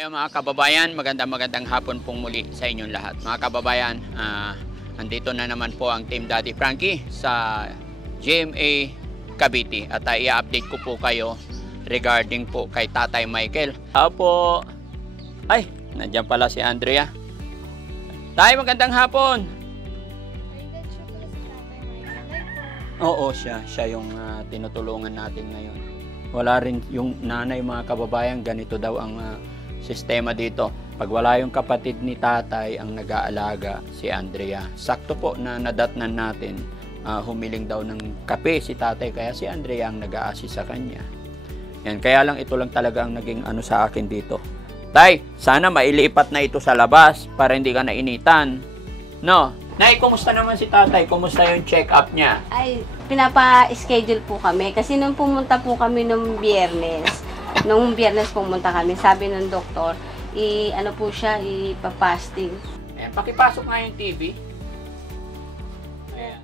Ayun mga kababayan, magandang hapon pong muli sa inyong lahat. Mga kababayan, andito na naman po ang Team Daddy Frankie sa GMA Cavite at i-update ko po kayo regarding po kay Tatay Michael. Apo, ay, nandiyan pala si Andrea. Tay, magandang hapon. Oo, siya yung tinutulungan natin ngayon. Wala rin yung nanay mga kababayan, ganito daw ang sistema dito. Pag wala yung kapatid ni tatay ang nag-aalaga, si Andrea. Sakto po na nadatnan natin, humiling daw ng kape si tatay, kaya si Andrea ang nag-a-assist sa kanya. Yan, kaya lang ito lang talaga ang naging ano sa akin dito. Tay, sana mailipat na ito sa labas para hindi ka nainitan. No? Nay, kumusta naman si tatay? Kumusta yung check-up niya? Ay, pinapa-schedule po kami. Kasi nung pumunta po kami nung biyernes pumunta kami, sabi ng doktor, ano po siya, ipapasting. Ayan, pakipasok nga yung TV. Ayan.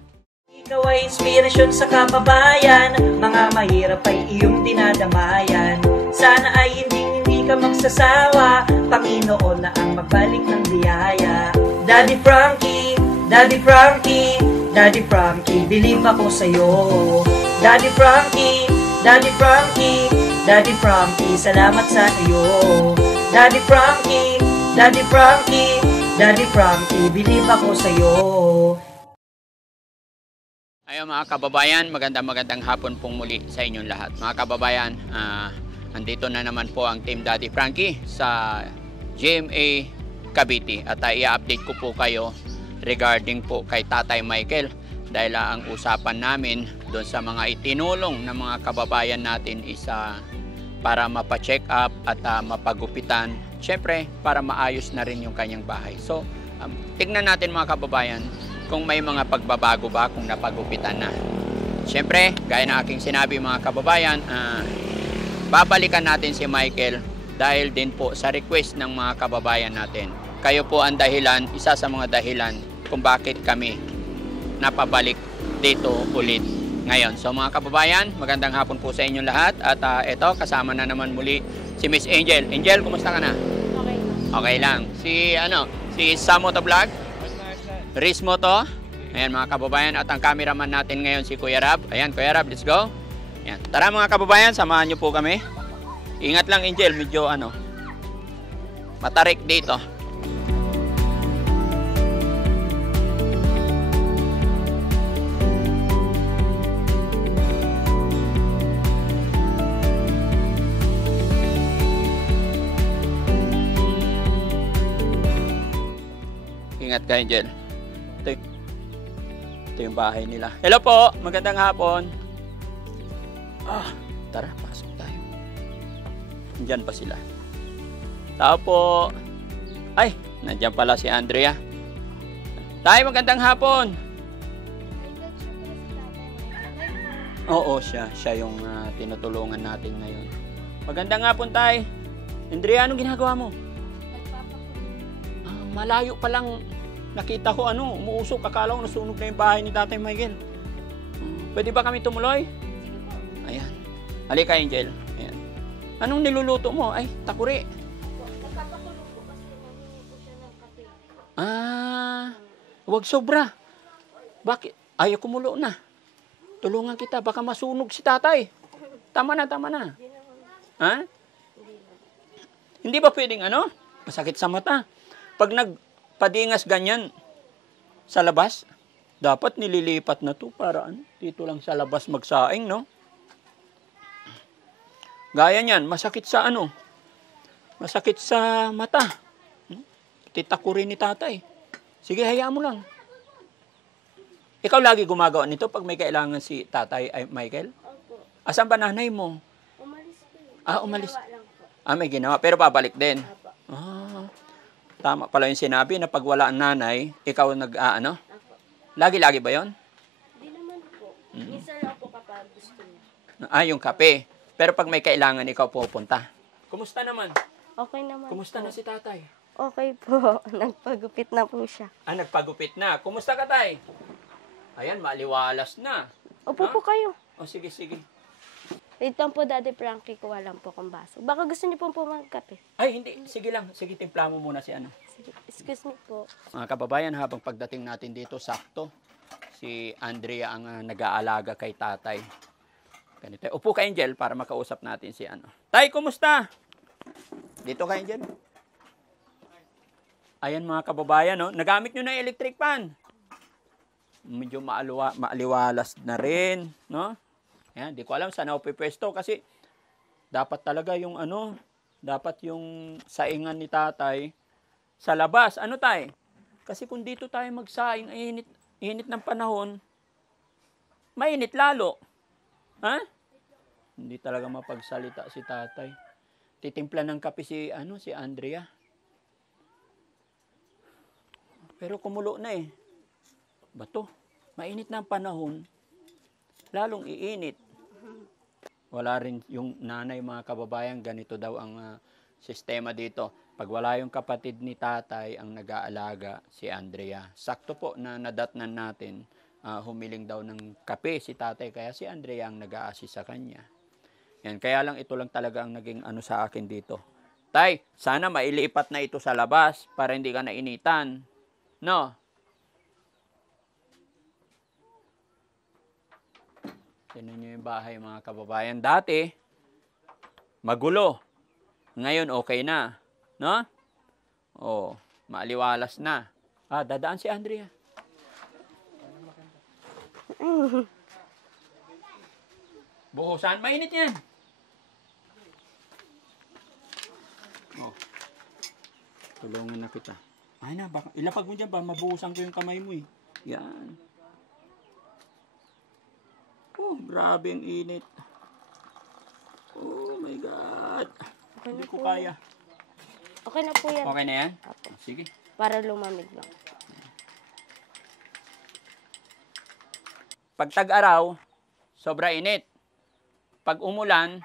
Ikaw ay inspirasyon sa kababayan, mga mahirap ay iyong dinadamayan. Sana ay hindi ka magsasawa, Panginoon na ang magbalik ng biyaya. Daddy Frankie, Daddy Frankie, Daddy Frankie, believe ako sa'yo. Daddy Frankie, Daddy Frankie, Daddy Frankie, salamat sa iyo. Daddy Frankie, Daddy Frankie, Daddy Frankie, believe ako sa'yo. Ayun mga kababayan, magandang hapon pong muli sa inyong lahat. Mga kababayan, andito na naman po ang Team Daddy Frankie sa GMA Cavite at i-update ko po kayo regarding po kay Tatay Michael dahil ang usapan namin doon sa mga itinulong ng mga kababayan natin is para mapa-check up at mapagupitan, syempre para maayos na rin yung kanyang bahay. So tignan natin mga kababayan kung may mga pagbabago ba kung napagupitan na. Syempre gaya ng aking sinabi mga kababayan, babalikan natin si Michael dahil din po sa request ng mga kababayan natin. Kayo po ang dahilan, isa sa mga dahilan kung bakit kami napabalik dito ulit ngayon. So mga kababayan, magandang hapon po sa inyong lahat at ito kasama na naman muli si Miss Angel. Angel, kumusta ka na? Okay. Okay lang. Si Sam Moto Vlog? Riz Moto? Ayan mga kababayan, at ang cameraman natin ngayon si Kuya Rab. Ayan Kuya Rab, let's go. Ayan. Tara mga kababayan, samahan niyo po kami. Ingat lang Angel, medyo matarik dito. Ingat ka, Angel. Ito yung bahay nila. Hello po, magandang hapon. Tara, pasok tayo. Nandiyan pa sila. Tao po. Ay, nandiyan pala si Andrea. Tay, magandang hapon. Oo, siya yung tinutulungan natin ngayon. Magandang hapon, Tay. Andrea, anong ginagawa mo? Malayo pa lang nakita ko umuusok, akala ko nasunog na yung bahay ni Tatay Michael. Pwede ba kami tumuloy? Ayan. Halika, Angel. Ayan. Anong niluluto mo? Ay, takuri. Nagpapakulong po kasi mamingi po siya ng kape. Huwag sobra. Bakit? Ayaw kumulo na. Tulungan kita, baka masunog si tatay. Tama na. Ha? Hindi ba pwedeng masakit sa mata? Pag nagpadingas ganyan sa labas, dapat nililipat na to para dito lang sa labas magsaing, no? Gaya niyan, masakit sa masakit sa mata. Titakurin ni tatay. Sige, hayaan mo lang. Ikaw lagi gumagawa nito pag may kailangan si Tatay Michael? Opo. Asan ba nanay mo? Umalis po. Umalis. Ginawa lang po. May ginawa, pero babalik din. Opo. Tama pala yung sinabi na pag wala ang nanay, ikaw Opo. Lagi-lagi ba yon? Hindi naman po. Minsan lang po kapag gusto niya. Yung kape. Pero pag may kailangan, ikaw pupunta. Kumusta naman? Okay naman Kumusta po. na si tatay? Okay po. Nagpagupit na po siya. Nagpagupit na. Kumusta ka, tay? Ayan, maliwalas na. Upo po kayo. Sige. Wait lang po, Daddy Frankie, kuha lang po kong baso. Baka gusto niyo po magkape. Ay, hindi. Sige lang. Sige, timpla mo muna si ano. Sige, excuse me po. Mga kababayan, habang pagdating natin dito, sakto. Si Andrea ang nag-aalaga kay tatay. Ganito. Upo ka, Angel, para makausap natin si ano. Tay, kumusta? Dito ka, Angel. Ayan mga kababayan, no? Nagamit nyo na yung electric fan. Medyo maaliwalas na rin, no? Ayan, di ko alam saan ako pipwesto kasi dapat talaga yung ano, dapat yung saingan ni tatay sa labas. Ano tay? Kasi kung dito tayo magsaing, init ng panahon, mainit lalo. Ha? Hindi talaga mapagsalita si tatay. Titimpla ng kape si Andrea. Pero kumulo na eh. Bato, mainit na ang panahon, lalong iinit. Wala rin yung nanay, mga kababayan, ganito daw ang sistema dito. Pag wala yung kapatid ni tatay ang nag-aalaga, si Andrea. Sakto po na nadatnan natin, humiling daw ng kape si tatay, kaya si Andrea ang nag-a-assist sa kanya. Yan, kaya lang ito lang talaga ang naging sa akin dito. Tay, sana mailipat na ito sa labas para hindi ka nainitan. No? Tignan nyo yung bahay, mga kababayan. Dati, magulo. Ngayon, okay na. No? Oh, maaliwalas na. Dadaan si Andrea. Buhusan, mainit yan. Oh. Tulungan na kita. Ay na, baka, ilapag mo dyan ba? Mabuhusan ko yung kamay mo eh. Yan. Oh, grabe ang init. Oh my God. Okay, hindi ko kaya. Okay na po yan. Okay na yan? Apo. Sige. Para lumamig lang. Pag tag-araw, sobra init. Pag umulan,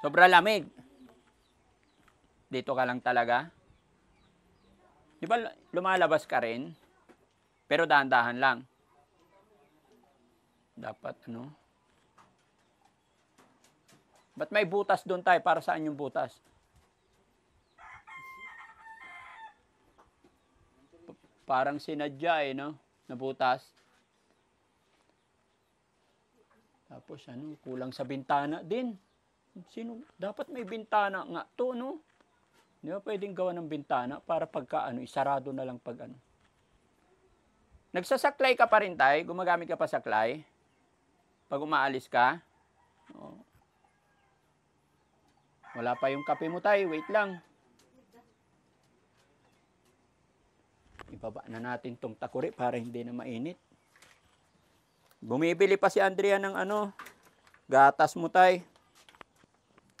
sobra lamig. Dito ka lang talaga. Di ba lumalabas ka rin? Pero dahan-dahan lang. Dapat Ba't may butas doon tayo? Para saan yung butas? Parang sinadya no? Na butas. Tapos kulang sa bintana din. Dapat may bintana nga to, no? Di ba pwedeng gawa ng bintana para pagka isarado na lang pag Nagsasaklay ka pa rin tayo? Gumagamit ka pa saklay? Pag umaalis ka? Oh. Wala pa yung kape mo tayo. Wait lang. Ibaba na natin tong takuri para hindi na mainit. Bumibili pa si Andrea ng gatas mo tayo.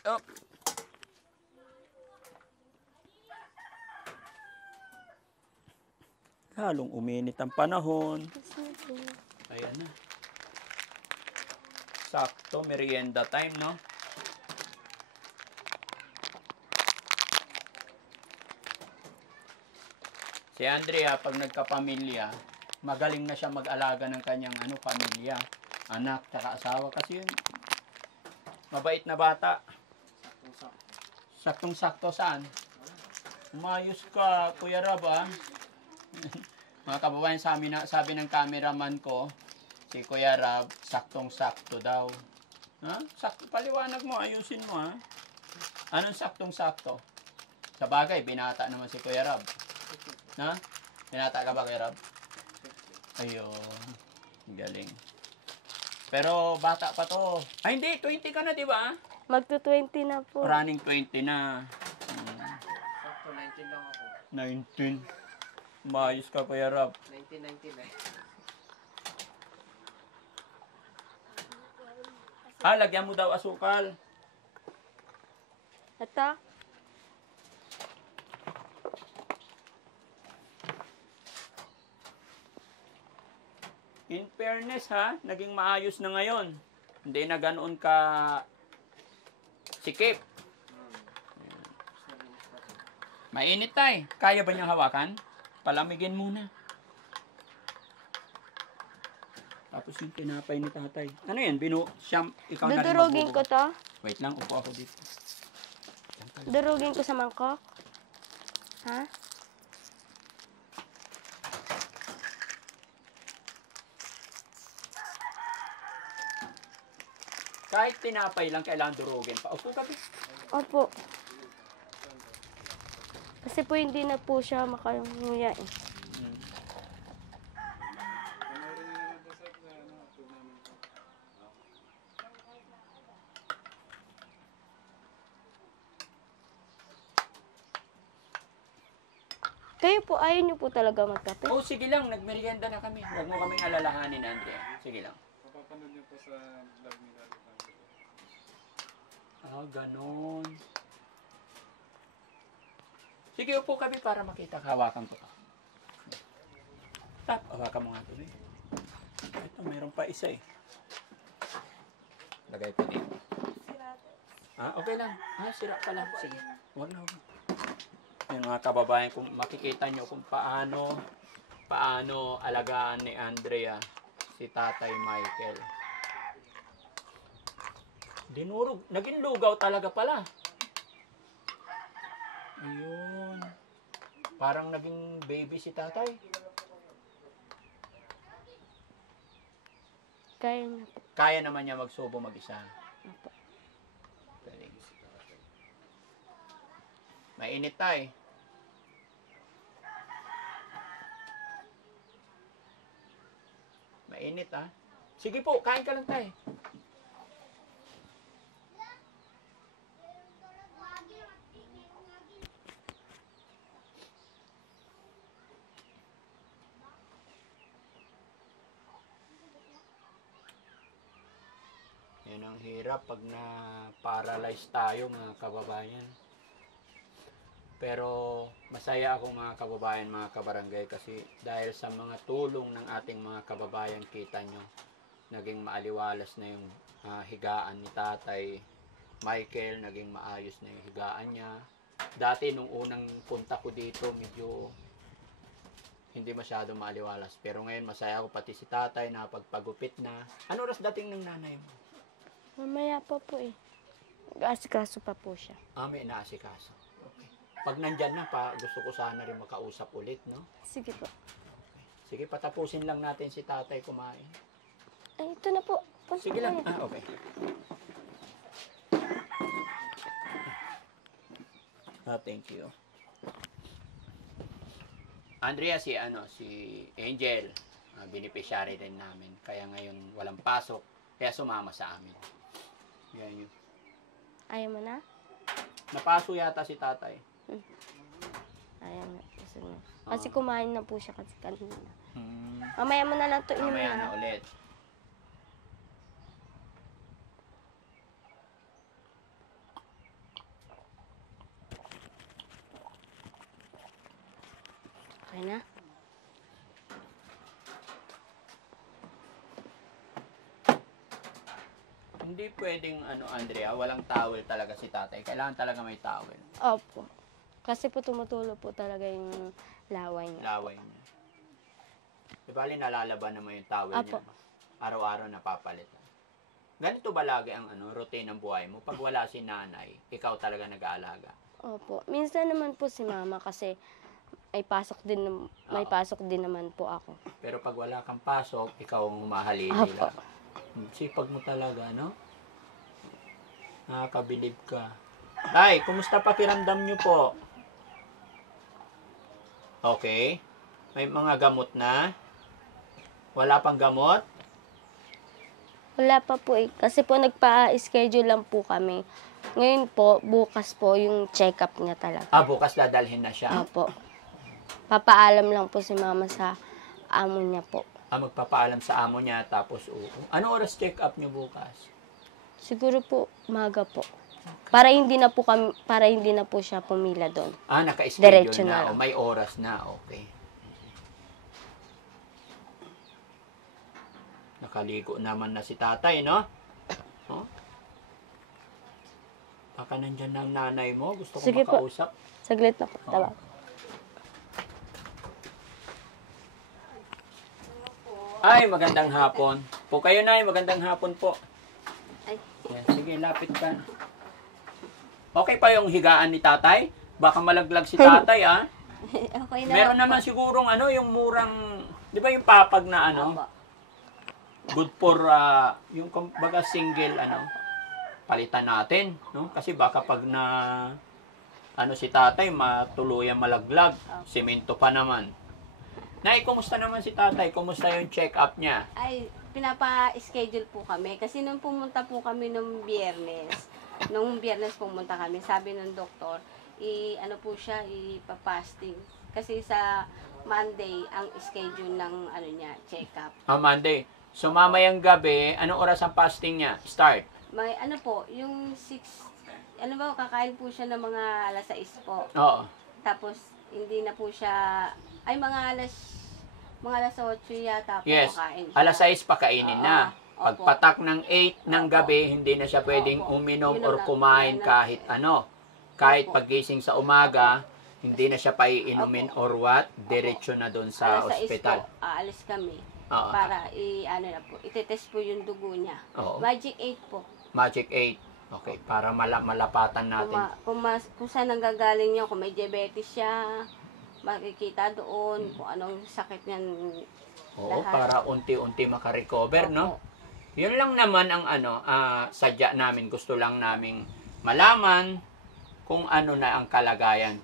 Oh. Halong uminit ang panahon. Ayan na. Sakto, merienda time, no? Si Andrea, pag nagkapamilya, magaling na siya mag-alaga ng kanyang pamilya. Anak, tsaka asawa. Kasi yun, mabait na bata. Saktong-sakto saan? Umayos ka, Kuya Rab, Mga kababayan, sabi ng cameraman ko, si Kuya Rab, saktong-sakto daw. Ha? Sakto, paliwanag mo, ayusin mo, ha? Anong saktong-sakto? Sa bagay, binata naman si Kuya Rab. Ha? Binata ka ba, Kuya Rab? Ayun. Galing. Pero bata pa to. Ay, hindi. 20 ka na, di ba? Magto-20 na po. Running 20 na. Sakto, 19 lang ako. 19. Maayos ka, Kuya Rab. 1999. Lagyan mo daw asukal. Ito? In fairness, naging maayos na ngayon. Hindi na ganoon ka sikip. Mainit tayo. Kaya ba niyang hawakan? Palamigin muna. Tapos Tapos yung tinapay ni tatay. Ano yan? Siyam, ikaw na rin Dudurugin ko magbubukas. to. Wait lang, upo ako dito. Durugin ko sa mangkok. Ha? Kahit tinapay lang, kailangan durugin pa. Upo ka, Bis. Opo. Kasi po hindi na po siya makanguya eh. Kayo po, ayaw niyo po talaga magkape? Oh, sige lang, nagmerienda na kami. Huwag mo kaming alalahanin, Andrea. Sige lang. Mapapanood niyo po sa vlog ni Daddy Frankie. Ah, ganon. Sige, upo kami para makita. Hawakan ko. Tap, hawakan mo nga ito. Ito, mayroon pa isa eh. Lagay ko dito. Ah, okay lang. Ah, sira pa lang. Sige. Huwag na, huwag na. Yung mga kababayan, kung makikita nyo kung paano alagaan ni Andrea si Tatay Michael. Dinurog. Naging lugaw talaga pala. Ayun. Parang naging baby si Tatay. Kaya niyo po. Kaya naman niya magsubo mag-isa. Opo. Galing. Mainit tayo. Mainit ah. Sige po, kain ka lang tayo. Yan ang hirap pag na-paralyze tayo mga kababayan. Pero masaya ako mga kababayan, mga kabarangay kasi dahil sa mga tulong ng ating mga kababayan, kita nyo, naging maaliwalas na yung higaan ni Tatay Michael, naging maayos na yung higaan niya. Dati nung unang punta ko dito, medyo hindi masyado maaliwalas. Pero ngayon masaya ako pati si Tatay na pagpagupit na. Ano oras dating ng nanay mo? Mamaya pa po eh. Asikaso pa po siya. May inaasikaso. Okay. Pag nandyan na pa, gusto ko sana rin makausap ulit, no? Sige po. Okay. Sige, patapusin lang natin si Tatay kumain. Ay, ito na po. Punta Sige lang. tayo. Okay. Thank you. Andrea, si Angel, beneficiary din namin. Kaya ngayon walang pasok, kaya sumama sa amin. Yan yun. Ayaw mo na? Napaso yata si Tatay. Ayaw na. Kasi kumain na po siya kasi kanina. Hmm. Mamaya mo na lang ito inumin Mamaya na. na ulit. Okay na? Hindi pwedeng Andrea, walang towel talaga si Tatay. Kailangan talaga may towel. Opo. Kasi po tumutulo po talaga yung laway niya. Laway niya. Di bali nalalaban naman yung towel Apo. niya. Araw-araw napapalit. Ganito ba lagi ang routine ng buhay mo? Pag wala si nanay, ikaw talaga nag-aalaga. Opo. Minsan naman po si mama kasi may pasok din naman po ako. Pero pag wala kang pasok, ikaw ang humahalili Apo. lang. Sipag mo talaga, no? Nakakabilib ka. Tay, kumusta pakiramdam nyo po? Okay. May mga gamot na? Wala pang gamot? Wala pa po eh. Kasi po nagpa-schedule lang po kami. Ngayon po, bukas po yung check-up niya talaga. Bukas dadalhin na siya. Opo. Papaalam lang po si mama sa amo niya po. Magpapaalam sa amo niya, tapos ano oras check-up niyo bukas? Siguro po, maga po. Para hindi na po siya pumila doon. Naka-schedule Diretso na na. lang. May oras na. Okay. Nakaligo naman na si Tatay, no? Oh? Baka nandyan ng nanay mo. Gusto ko Sige po. makausap. Saglit na po. Tawag. Ay, magandang hapon. Po kayo, Nay. Magandang hapon po. Ay, Yan, sige, lapit ka. Okay pa yung higaan ni tatay? Baka malaglag si tatay, ah. okay na. Meron po. naman sigurong ano, yung murang, di ba yung papag na ano, Opo. good for, yung kumbaga single, ano, palitan natin, no? Kasi baka pag na, ano si tatay, matuluyan malaglag, simento pa naman. Nay, kumusta naman si tatay? Kumusta yung check-up niya? Ay, pinapa-schedule po kami. Kasi nung pumunta po kami nung biyernes pumunta kami, sabi ng doktor, ano po siya, ipapasting. Kasi sa Monday, ang schedule ng ano niya, check-up. Monday. So, mamayang gabi, anong oras ang fasting niya? Start. May ano po, yung 6, ano ba, kakain po siya ng mga alas 6 po. Oo. Tapos, hindi na po siya, ay mga alas 8 yata po Yes. kakain siya. Alas 6 pakainin na. Opo. Pagpatak ng 8 ng Opo. gabi, hindi na siya pwedeng Opo. uminom Yun or na- kumain yun na- kahit ano. Kahit Opo. paggising sa umaga, hindi na siya paiinumin Opo. or what, diretso na doon sa alas 6 ospital. po, aalis kami. Oo. Para ano na po, itetest po yung dugo niya. Oo. Magic 8 po. Magic 8. Okay, para malapatan natin. Kung saan nanggagaling niya, kung may diabetes siya, makikita doon kung anong sakit niyan. Oo, lahat. para unti-unti makarecover, no? Opo. Yun lang naman ang sadya namin. Gusto lang naming malaman kung ano na ang kalagayan.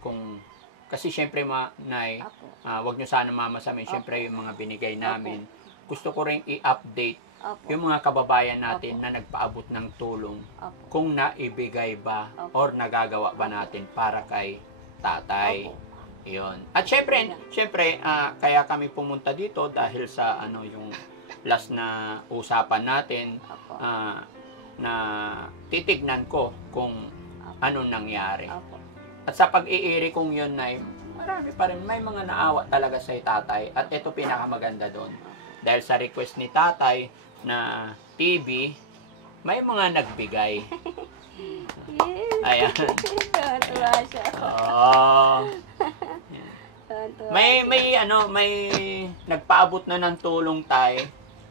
Kasi syempre, Nay, Opo. wag nyo sana mamasamin. Syempre, yung mga binigay namin. Gusto ko rin i-update Opo. yung mga kababayan natin Opo. na nagpaabot ng tulong. Opo. Kung naibigay ba Opo. or nagagawa ba natin para kay tatay. Opo. Yun. At syempre, kaya kami pumunta dito dahil sa yung last na usapan natin, Opo. na titignan ko kung anong nangyari. Opo. At sa pag-iiri kong yun, Nay, marami pa rin, may mga naawa talaga sa tatay. At ito pinakamaganda doon. Dahil sa request ni tatay na TV, may mga nagbigay. Yes. Ayan. Tuwa siya. Oh. Tuwa. May nagpaabot na ng tulong tayo,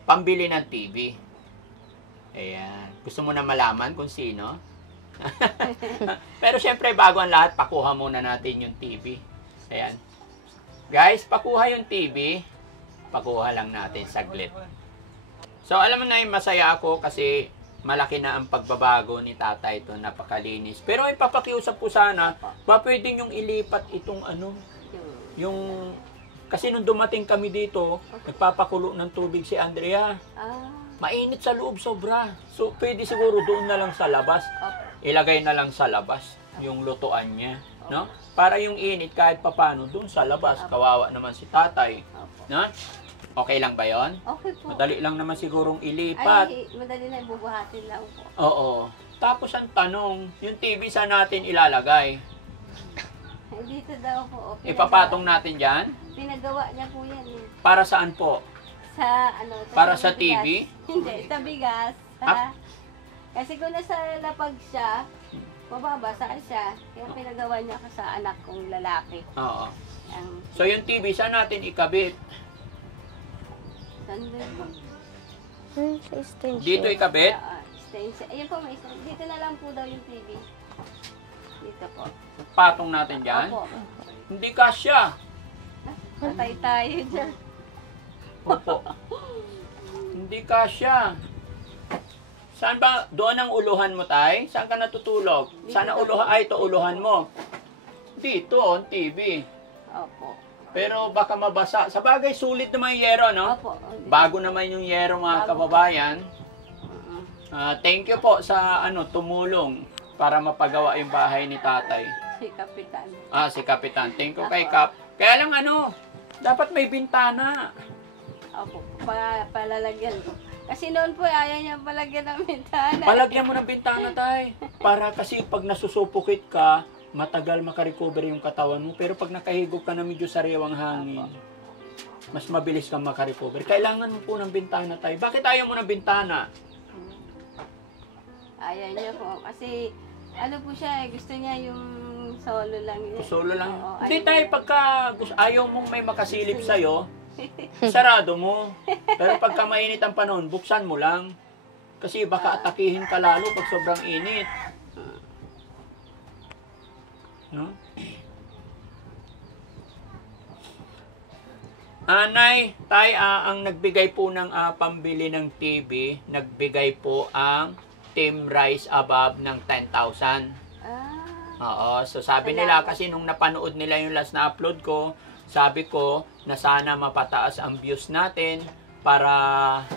pambili ng TV. Ayan. Gusto mo na malaman kung sino? Pero syempre, bago ang lahat, pakuha muna natin yung TV. Ayan. Guys, pakuha yung TV. Pakuha lang natin saglit. So, alam mo na masaya ako kasi malaki na ang pagbabago ni tatay ito, napakalinis. Pero ipapakiusap po sana, ba pwedeng yung ilipat itong yung kasi nung dumating kami dito, nagpapakulo ng tubig si Andrea. Mainit sa loob sobra. So, pwede siguro doon na lang sa labas. Ilagay na lang sa labas yung lutuan niya, no? Para yung init kahit papano doon sa labas. Kawawa naman si tatay, no? Okay lang ba 'yon? Okay po. Madali lang naman sigurong ilipat. Ay, madali na, bubuhatin lang po. Oo. Tapos ang tanong, yung TV saan natin ilalagay? Dito daw po. Ipapatong natin diyan? Pinagawa niya po yan eh. Para saan po? Sa Para sa bigas. TV? Hindi, sa bigas. Kasi kung nasa lapag siya, mababasa siya. Kaya pinagawa niya ka sa anak kong lalaki. Oo. Ang So yung TV saan natin ikabit? sando yun. Sa extension. Dito ikabit? Extension. Ayun po, may extension. Dito na lang po daw yung TV. Dito po. Patong natin diyan? Opo. Hindi kasya. Patay tayo dyan. Opo. Hindi kasya. Saan ba? Doon ang uluhan mo, tay? Saan ka natutulog? Saan ang uluhan? Ay, ito uluhan mo. Dito, on TV. Opo. Pero baka mabasa. Sa bagay, sulit naman yung yero, no? Opo. Bago naman yung yero, mga kababayan. Thank you po sa tumulong para mapagawa yung bahay ni tatay. Si Kapitan. Si Kapitan. Thank you kay Kap. Kaya lang dapat may bintana. Opo. Palalagyan ko. Kasi noon po, ayaw niya palagyan ng bintana. Palagyan mo ng bintana, tay. Para kasi pag nasusupukit ka, matagal makarecover yung katawan mo. Pero pag nakahigop ka na medyo sariwang hangin, mas mabilis kang makarecover. Kailangan mo po ng bintana, tay. Bakit ayaw mo ng bintana? Ayaw niya po. Kasi, po siya, gusto niya yung solo lang niya. Solo lang. Oo, Hindi, ayaw tay, niya. pagka ayaw mong may makasilip sa'yo, Sarado mo. Pero pagka mainit ang panahon, buksan mo lang. Kasi baka atakihin ka lalo pag sobrang init. No? Nay, ang nagbigay po ng pambili ng TV, nagbigay po ang Team Rise Above ng 10,000. Oo, so sabi nila, kasi nung napanood nila yung last na upload ko, sabi ko na sana mapataas ang views natin para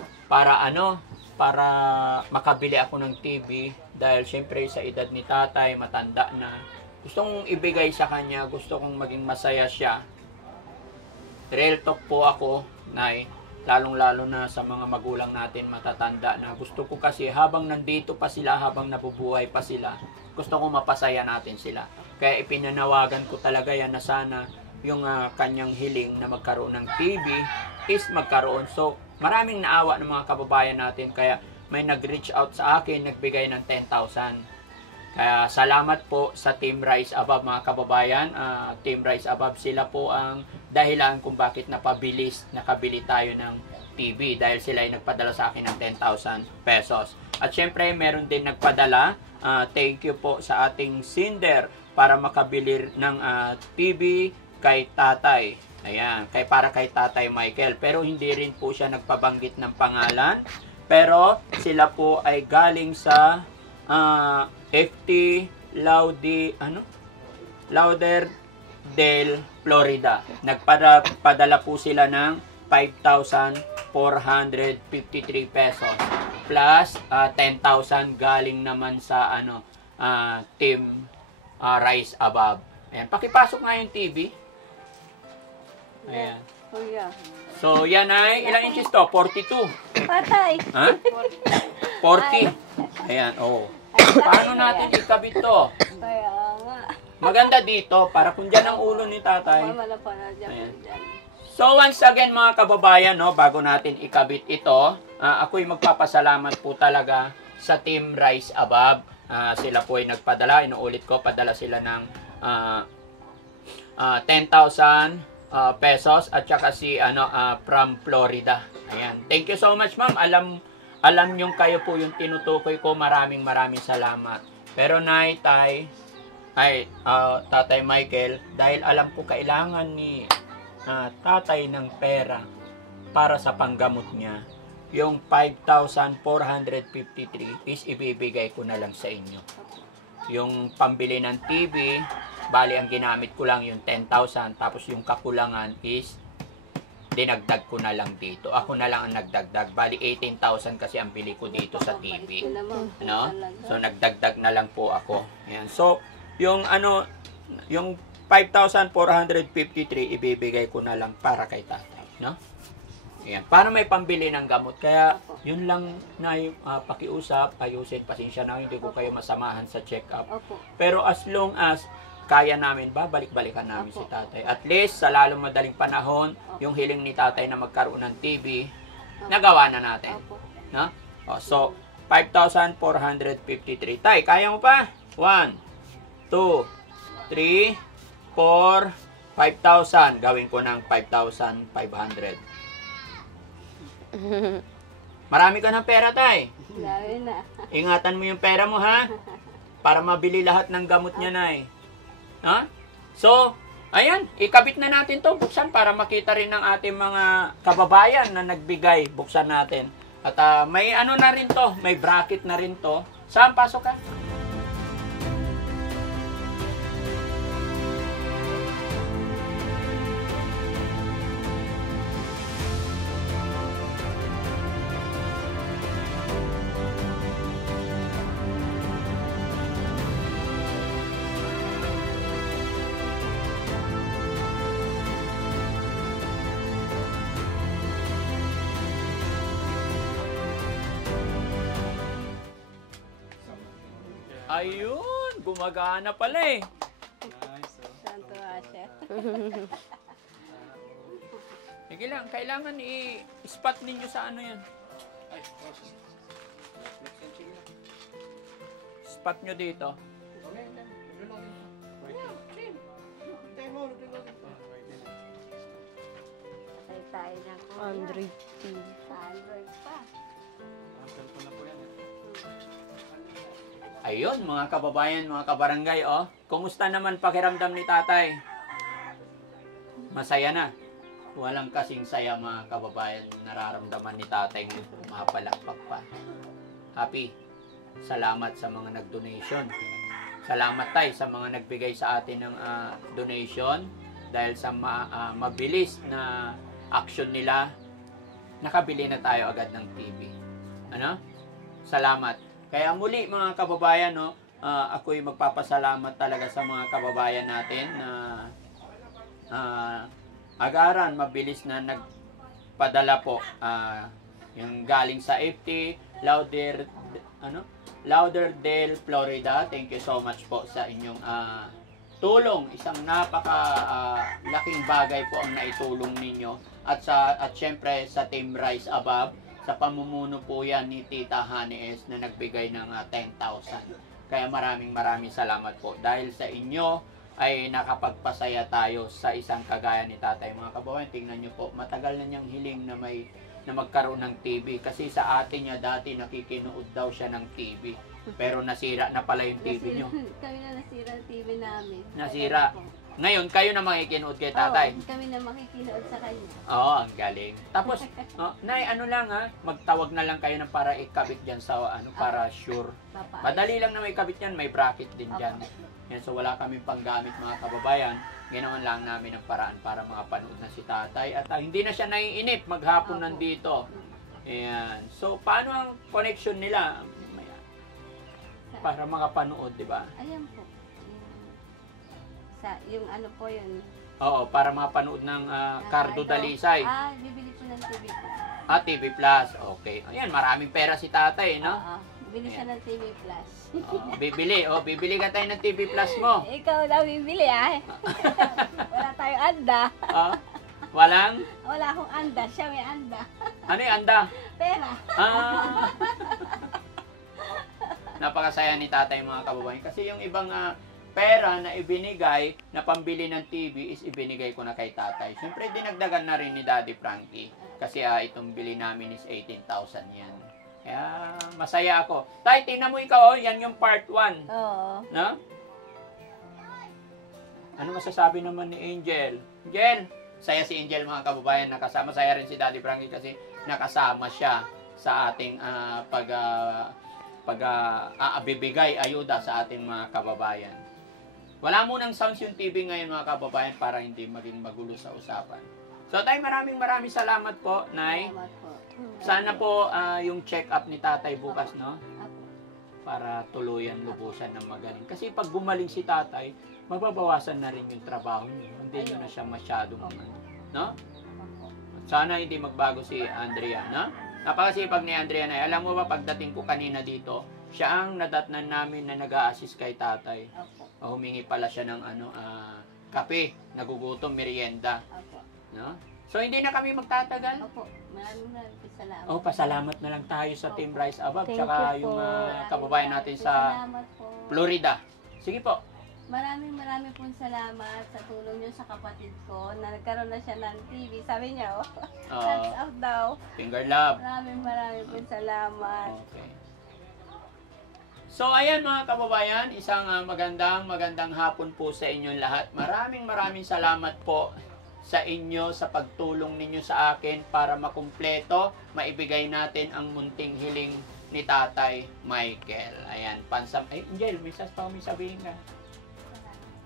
makabili ako ng TV dahil syempre sa edad ni tatay, matanda na. Gusto kong ibigay sa kanya, gusto kong maging masaya siya. Real talk po ako, Nay, lalong-lalo na sa mga magulang natin matatanda na gusto ko kasi habang nandito pa sila, habang nabubuhay pa sila, gusto ko mapasaya natin sila. Kaya ipinanawagan ko talaga yan na sana yung kanyang hiling na magkaroon ng TV is magkaroon. So, maraming naawa ng mga kababayan natin kaya may nag-reach out sa akin, nagbigay ng 10,000. Kaya salamat po sa Team Rise Above mga kababayan. Team Rise Above, sila po ang dahilan kung bakit nakabili tayo ng TV dahil sila ay nagpadala sa akin ng 10,000 pesos. At syempre meron din nagpadala, thank you po sa ating Cinder para makabili ng TV kay tatay. Ayan, para kay tatay Michael. Pero hindi rin po siya nagpabanggit ng pangalan. Pero sila po ay galing sa FT Lauderdale, Florida. Nagpadala po sila ng 5,453 pesos plus 10,000 galing naman sa Team Rise Above. Ayan, pakipasok nga yung TV. Ayan. Oh, yeah. So, yan ay, ilang inches to? 42. Patay. Ha? 40. Ayan, oo. Paano natin ikabit to? Kaya nga. Maganda dito, para kung dyan ang ulo ni tatay. Wala pa na dyan. Ayan. So once again mga kababayan, no, bago natin ikabit ito, ako'y magpapasalamat po talaga sa Team Rise Above. Sila po ay nagpadala, inuulit ko, padala sila ng 10,000 pesos at saka si from Florida. Ayan. Thank you so much, ma'am. Alam nyo kayo po yung tinutukoy ko. Maraming salamat. Pero Tatay Michael, dahil alam ko kailangan ni tatay ng pera para sa panggamot niya, yung 5,453 is ibibigay ko na lang sa inyo. Yung pambili ng TV, bali ang ginamit ko lang yung 10,000, tapos yung kakulangan is dinagdag ko na lang dito. Ako na lang ang nagdagdag. Bali 18,000 kasi ang bili ko dito sa TV. No? So nagdagdag na lang po ako. Ayan. So yung yung 5,453 ibibigay ko na lang para kay tatay, no? Ayan, para may pambili ng gamot. Kaya yun lang na pakiusap, ayusin, pasensya na hindi ko kayo masamahan sa check-up. Pero as long as kaya namin, babalik-balikan namin si tatay. At least, sa lalong madaling panahon, yung hiling ni tatay na magkaroon ng TV, nagawa na natin. No? So, 5,453. Tay, kaya mo pa? 1, 2, 3, 4, 5,000. Gawin ko ng 5,500. Marami ka ng pera, tay. Dami na. Ingatan mo yung pera mo, ha? Para mabili lahat ng gamot niya, nay. Ha? So, ayan, ikabit na natin to, buksan para makita rin ng ating mga kababayan na nagbigay, buksan natin. At may na rin to, may bracket na rin to. Saan pasok ka? Ayun, gumagana pala eh. Santo Asya. Sige lang, kailangan i-spot ninyo sa ano yan. Spot nyo dito. Tay tayo Android TV. Sa Android pa. Cellphone na po yan. Ayun, mga kababayan, mga kabarangay, oh. Kumusta naman pakiramdam ni tatay? Masaya na. Walang kasing saya, mga kababayan, nararamdaman ni tatay ngayon. Mapalakpak pa. Happy. Salamat sa mga nag-donation. Salamat tayo sa mga nagbigay sa atin ng donation. Dahil sa mabilis na action nila, nakabili na tayo agad ng TV. Ano? Salamat. Kaya muli, mga kababayan, no, ako'y magpapasalamat talaga sa mga kababayan natin na agaran, mabilis na nagpadala po. Yung galing sa FT, Lauderdale, Florida. Thank you so much po sa inyong tulong. Isang laking bagay po ang naitulong ninyo. At syempre sa Team Rise Above, sa pamumuno po yan ni Tita Honey S na nagbigay ng 10,000. Kaya maraming salamat po. Dahil sa inyo ay nakapagpasaya tayo sa isang kagaya ni tatay. Mga kababayan, tingnan nyo po, matagal na niyang hiling na magkaroon ng TV. Kasi sa atin niya dati nakikinood daw siya ng TV. Pero nasira na pala yung TV nyo. Kami na nasira ang TV namin. Nasira. Ngayon, kayo na makikinood kay tatay. Oo, kami na makikinood sa kanya. Oo, ang galing. Tapos, Nay, magtawag na lang kayo na para ikabit dyan sa, para sure. Papaayos. Madali lang na may kabit yan, may bracket din dyan. Yan, so wala kami panggamit, mga kababayan. Ginawan lang namin ang paraan para makapanood na si tatay. At hindi na siya naiinip, maghapon nandito. Ayan. So, paano ang connection nila? Para makapanood, di ba? Ayan po. Yung ano po yun. Oo, para mapanood ng Cardo Dalisay. Bibili po ng TV po. TV Plus. Okay. Ayan, maraming pera si tatay, no? Oo. Bibili siya ng TV Plus. Bibili ka tayo ng TV Plus mo. Ikaw daw bibili, Wala tayong anda. Walang? Wala akong anda. Siya may anda. Ano yung anda? Pera. Napakasaya ni tatay, mga kababayan. Kasi yung ibang pera na ibinigay na pambili ng TV is ibinigay ko na kay tatay. Siyempre, dinagdagan na rin ni Daddy Frankie. Kasi itong bili namin is 18,000 yan. Kaya masaya ako. Tay, tingnan mo ikaw, yan yung part 1. Oo. No? Ano masasabi naman ni Angel? Angel! Saya si Angel, mga kababayan, nakasama. Saya rin si Daddy Frankie kasi nakasama siya sa ating bibigay ayuda sa ating mga kababayan. Wala munang sounds yung TV ngayon, mga kababayan, para hindi maging magulo sa usapan. So, tayo maraming salamat po, Nay. Salamat po. Sana po yung check-up ni tatay bukas, no? Para tuluyan, lubusan ng magaling. Kasi pag gumaling si tatay, magbabawasan na rin yung trabaho niyo. Hindi nyo na siya masyadong, no? Sana hindi magbago si Andrea, no? Napakasipag ni Andrea na. Alam mo ba, pagdating ko kanina dito, siya ang nadatnan namin na nag-a-assist kay tatay. Humingi pala siya ng kape, nagugutom, merienda. No? So, hindi na kami magtatagal. Opo. Maraming salamat. Pasalamat na lang tayo sa Team Rise Above, Thank tsaka you yung po. kababayan natin sa Salamat po. Florida. Sige po. Maraming pong salamat sa tulong niyo sa kapatid ko na nagkaroon na siya ng TV. Sabi niya, thumbs up daw. Finger love. Maraming pong salamat. Okay. So, ayan, mga kababayan, isang magandang hapon po sa inyong lahat. Maraming salamat po sa inyo sa pagtulong ninyo sa akin para makumpleto, maibigay natin ang munting hiling ni Tatay Michael. Ayan, Angel, may sabihin ka.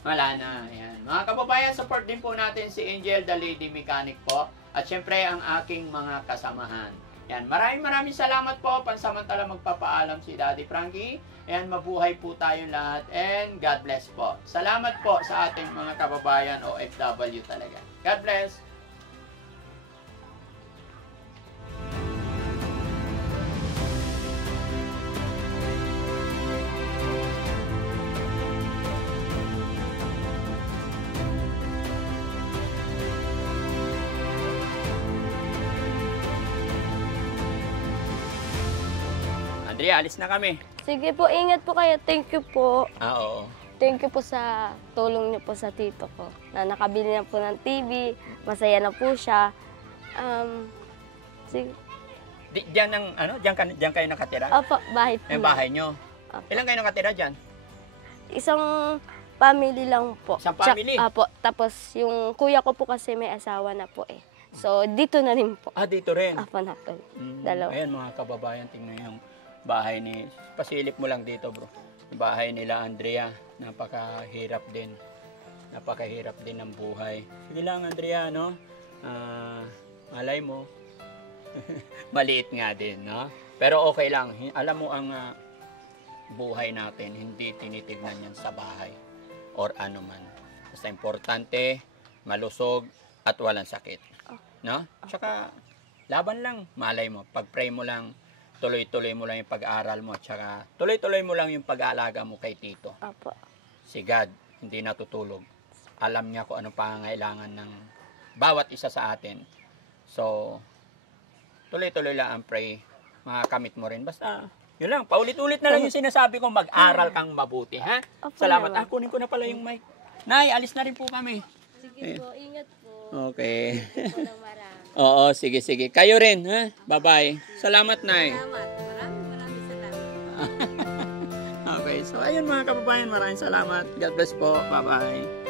Wala na. Ayan. Mga kababayan, support din po natin si Angel, the Lady Mechanic po. At syempre, ang aking mga kasamahan. Ayan, maraming salamat po. Pansamantala magpapaalam si Daddy Frankie. Ayan, mabuhay po tayong lahat. And God bless po. Salamat po sa ating mga kababayan OFW talaga. God bless. Andrea, alis na kami. Sige po, ingat po kayo. Thank you po. Oo. Thank you po sa tulong niyo po sa tito ko. Na nakabili na po ng TV, masaya na po siya. Sige. Diyan ang ano, diyan kayo nakatira? Opo, bahay po. Yung bahay nyo. Opo. Ilan kayo nakatira diyan? Isang family lang po. Isang family? Apo, tapos yung kuya ko po kasi may asawa na po eh. So, dito na rin po. Ah, dito rin. Apo na po. Mm, Dalawa. Ayan mga kababayan, tingnan yung bahay ni... Pasilip mo lang dito bro. Yung bahay nila Andrea, napakahirap din. Napakahirap din ng buhay. Sige lang Andrea, no? Malay mo. Maliit nga din, no? Pero okay lang. Alam mo ang buhay natin, hindi tinitignan yan sa bahay or ano man. Basta importante, malusog at walang sakit. No? Tsaka, laban lang. Malay mo. Pag-pray mo lang, tuloy-tuloy mo lang yung pag-aaral mo. Tsaka, tuloy-tuloy mo lang yung pag-aalaga mo kay Tito. Apo. Si God, hindi natutulog. Alam niya kung ano pangangailangan ng bawat isa sa atin. So, tuloy-tuloy lang ang pray. Makakamit mo rin. Basta, yun lang. Paulit-ulit na lang yung sinasabi ko, mag-aral kang mabuti. Ha? Opo Salamat. naman. Kunin ko na pala yung mic. Nay, alis na rin po kami. Sige po, ingat po. Okay. Po ng marami. Oo, sige, sige. Kayo rin, ha? Bye-bye. Salamat, Nay. Salamat. Maraming salamat. Okay, so ayun mga kababayan, maraming salamat. God bless po. Bye-bye.